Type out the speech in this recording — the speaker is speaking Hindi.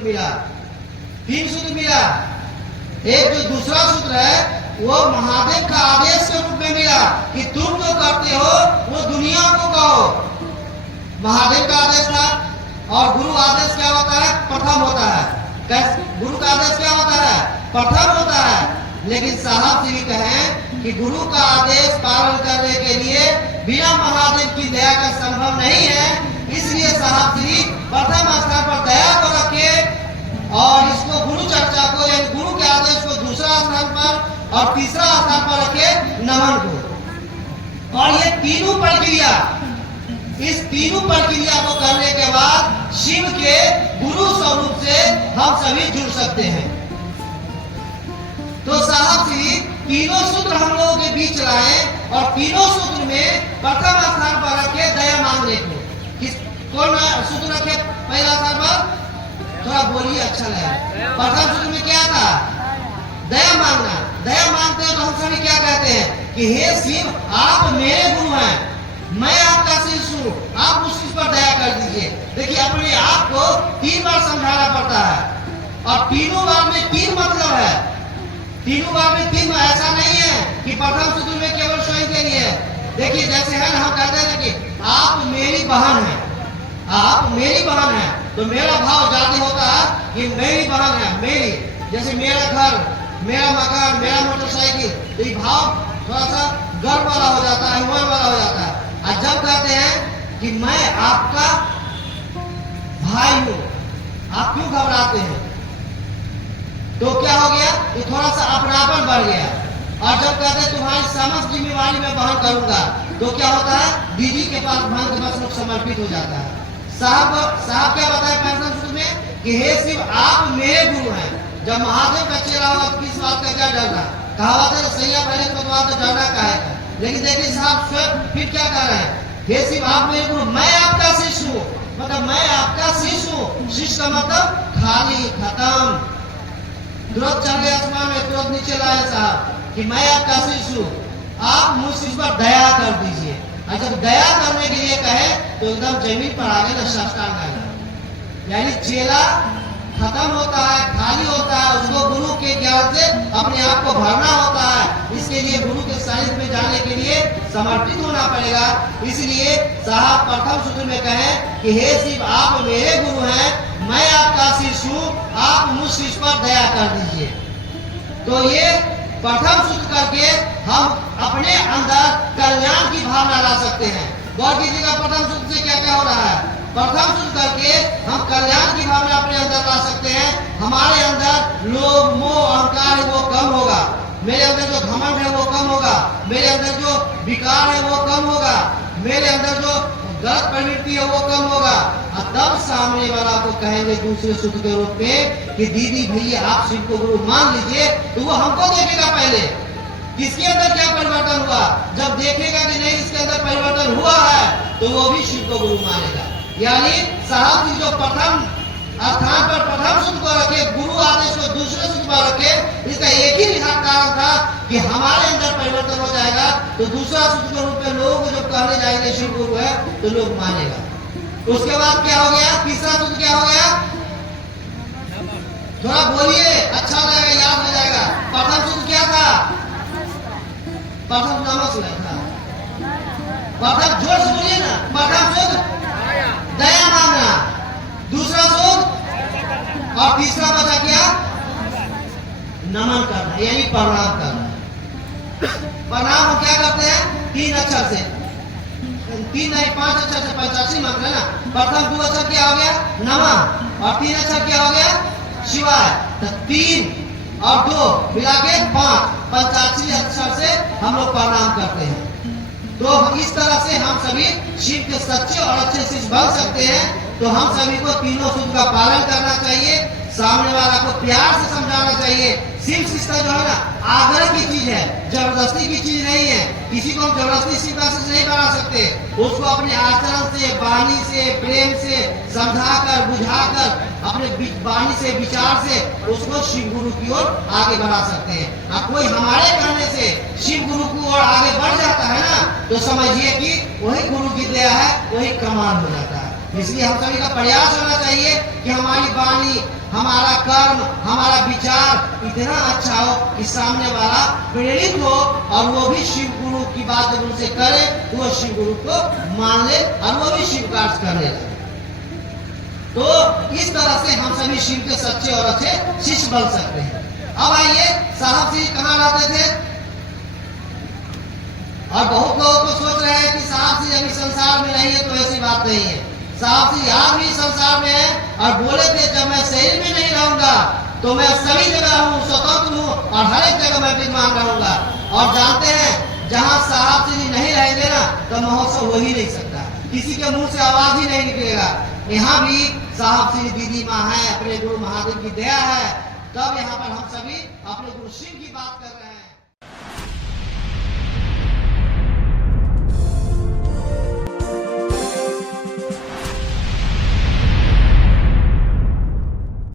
सूत्र मिला, 3 सूत्र मिला। एक जो दूसरा सूत्र है वो महादेव का आदेश के रूप में मिला कि तुम जो करते हो वो दुनिया को कहो। महादेव का आदेश था। और गुरु आदेश क्या होता है? प्रथम होता है। गुरु का आदेश क्या होता है? प्रथम होता है। लेकिन साहब श्री कहें कि गुरु का आदेश पालन करने के लिए बिना महादेव की दया का संभव नहीं है। इसलिए साहब श्री प्रथम स्थान पर दया को रखे और इसको गुरु चर्चा को यानी गुरु के आदेश को दूसरा स्थान पर और तीसरा स्थान पर रखे नमन को। और ये तीनों प्रक्रिया, इस तीनों प्रक्रिया को करने के बाद शिव के गुरु स्वरूप से हम सभी जुड़ सकते हैं। तो साहब श्री तीनों सूत्र हम लोगों के बीच लाए और तीनों सूत्र में प्रथम स्थान पर रखे दया मांगने को। कौन सूत्र रखे पहला स्थान पर? थोड़ा बोलिए, अच्छा लगे। प्रथम सूत्र में क्या था? दया मांगना। दया मांगते हैं तो हम सभी क्या कहते हैं कि हे शिव आप मेरे गुरु हैं, मैं आपका शिष्य हूँ, आप उस चीज पर दया कर दीजिए। देखिए अपने आप को 3 बार समझाना पड़ता है और तीनों बार में 3 मतलब है। तीनों बार में 3 ऐसा नहीं है कि प्रथम सूत्र में केवल स्वयं के लिए। देखिए जैसे है ना, हम कहते हैं कि आप मेरी बहन हैं, आप मेरी बहन हैं, तो मेरा भाव ज्यादा होता है कि मेरी बहन है, मेरी। जैसे मेरा घर, मेरा मकान, मेरा मोटरसाइकिल, तो ये भाव थोड़ा सा गर्व वाला हो जाता है, हुआ वाला हो जाता है। और जब कहते हैं कि मैं आपका भाई हूं, आप क्यों घबराते हैं? तो क्या हो गया कि थोड़ा सा अपनापन बढ़ गया। और जब कहते हैं तुम्हारी समस्त जिम्मेवारी मैं वहन करूंगा, तो क्या होता है? दीदी के पास भान के पास लोग समर्पित हो जाता है। साहब क्या बताया पैंसठ सूत्र में कि हे शिव आप मेरे गुरु हैं। जब महादेव का चेहरा हुआ तो किस बात का क्या डरना? कहावत है सैया पहले तो डरना का है। लेकिन देखिए साहब स्वयं फिर क्या कह रहे हैं? हे शिव आप मेरे गुरु, मैं आपका शिष्य हूँ। मतलब मैं आपका शिष्य हूँ। शिष्य का मतलब खाली, खत्म। तुरंत चढ़ गए आसमान में, तुरंत नीचे लाए साहब कि मैं आपका शिष्य हूँ, आप मुझ शिष्य पर दया कर दीजिए। और जब दया करने के लिए कहे तो एकदम जमीन पर आगे ना साष्टांग आएगा। यानी चेला खत्म होता है, खाली होता है, उसको गुरु के ज्ञान से अपने आप को भरना होता है। इसके लिए गुरु के सानिध्य में जाने के लिए समर्पित होना पड़ेगा। इसलिए साहब प्रथम सूत्र में कहे कि हे शिव आप मेरे गुरु हैं, मैं आपका शिष्य हूँ, आप मुझ शिष्य पर दया कर दीजिए। तो ये प्रथम सूत्र करके हम अपने अंदर कल्याण की भावना ला सकते हैं। गौर कीजिएगा प्रथम सूत्र से क्या क्या हो रहा है। प्रथम सूत्र करके हम कल्याण की भावना अपने अंदर ला सकते हैं। हमारे अंदर लोभ, मोह, अहंकार है वो कम होगा। मेरे अंदर जो घमंड है वो कम होगा। मेरे अंदर जो विकार है वो कम होगा। मेरे अंदर जो गलत प्रवृत्ति है वो कम होगा। और तब सामने वाला को कहेंगे दूसरे सूत्र के रूप में कि दीदी भैया आप शिव को गुरु मान लीजिए, तो वो हमको देखेगा पहले किसके अंदर क्या परिवर्तन हुआ। जब देखेगा कि नहीं इसके अंदर परिवर्तन हुआ है तो वो भी शिव को गुरु मानेगा। यानी साहब जी जो प्रथम स्थान पर प्रथम सूत्र को रखे, गुरु आदेश को दूसरे सूत्र पर रखे, इसका एक ही कारण था कि हमारे अंदर परिवर्तन हो जाएगा। तो दूसरा सूत्र के रूप में लोग जब कहने जाएंगे शिव गुरु है तो लोग मानेगा। उसके बाद क्या हो गया? तीसरा सूत्र क्या हो गया? थोड़ा बोलिए, अच्छा लगेगा, याद हो जाएगा। प्रथम सूत्र क्या था? प्रथम नमस्कार था। प्रथम जोर से बोलिए ना। प्रथम सूत्र दया मांगना, दूसरा सूत्र और तीसरा बचा क्या? नमन करना यानी प्रणाम करना। प्रणाम हम क्या करते हैं? 3 अक्षर से, 3 नहीं 5 अक्षर से पंचाक्षरी मंत्र है ना। प्रथम 2 अक्षर क्या हो गया? नमः, और 3 अक्षर क्या हो गया? शिवाय। तो 3 और 2 मिला के 5 पंचाक्षरी अक्षर से हम लोग प्रणाम करते हैं। तो इस तरह से हम सभी शिव के सच्चे और अच्छे शिष्य बन सकते हैं। तो हम सभी को तीनों सूत्र का पालन करना चाहिए, सामने वाला को प्यार से समझाना चाहिए। शिव शिष्टा जो है ना आग्रह की चीज है, जबरदस्ती की चीज नहीं है। किसी को हम जबरदस्ती शिव का शिष्य नहीं बना सकते। उसको अपने आचरण से, वाणी से, प्रेम से समझाकर, बुझाकर, अपने वाणी से, विचार से उसको शिव गुरु की ओर आगे बढ़ा सकते हैं। अब कोई हमारे कहने से शिव गुरु की ओर आगे बढ़ जाता है ना, तो समझिए कि वही गुरु की दया है, वही कमाल हो जाता है। इसलिए हम सभी का प्रयास होना चाहिए कि हमारी वाणी, हमारा कर्म, हमारा विचार इतना अच्छा हो कि सामने वाला प्रेरित हो और वो भी शिव गुरु की बात जब उनसे करे तो वो शिव गुरु को मान ले और वो भी शिव कार्य करने लगे। तो इस तरह से हम सभी शिव के सच्चे और अच्छे शिष्य बन सकते हैं। अब आइए, साहब जी कहाँ रहते थे? और बहुत लोग तो सोच रहे हैं कि साहब जी अभी संसार में नहीं है, तो ऐसी बात नहीं है। साहब जी आज भी संसार में है और बोले थे जब मैं शरीर में नहीं रहूंगा तो मैं सभी जगह हूँ, स्वतंत्र हूँ और हर एक जगह मैं विद्यमान रहूंगा। और जानते हैं जहाँ साहब जी नहीं रहेंगे ना तो महोत्सव हो ही नहीं सकता, किसी के मुंह से आवाज ही नहीं निकलेगा। यहाँ भी साहब श्री दीदी माँ है, अपने गुरु महादेव की दया है, तब यहाँ पर हम सभी अपने गुरु शिव की बात कर रहे हैं।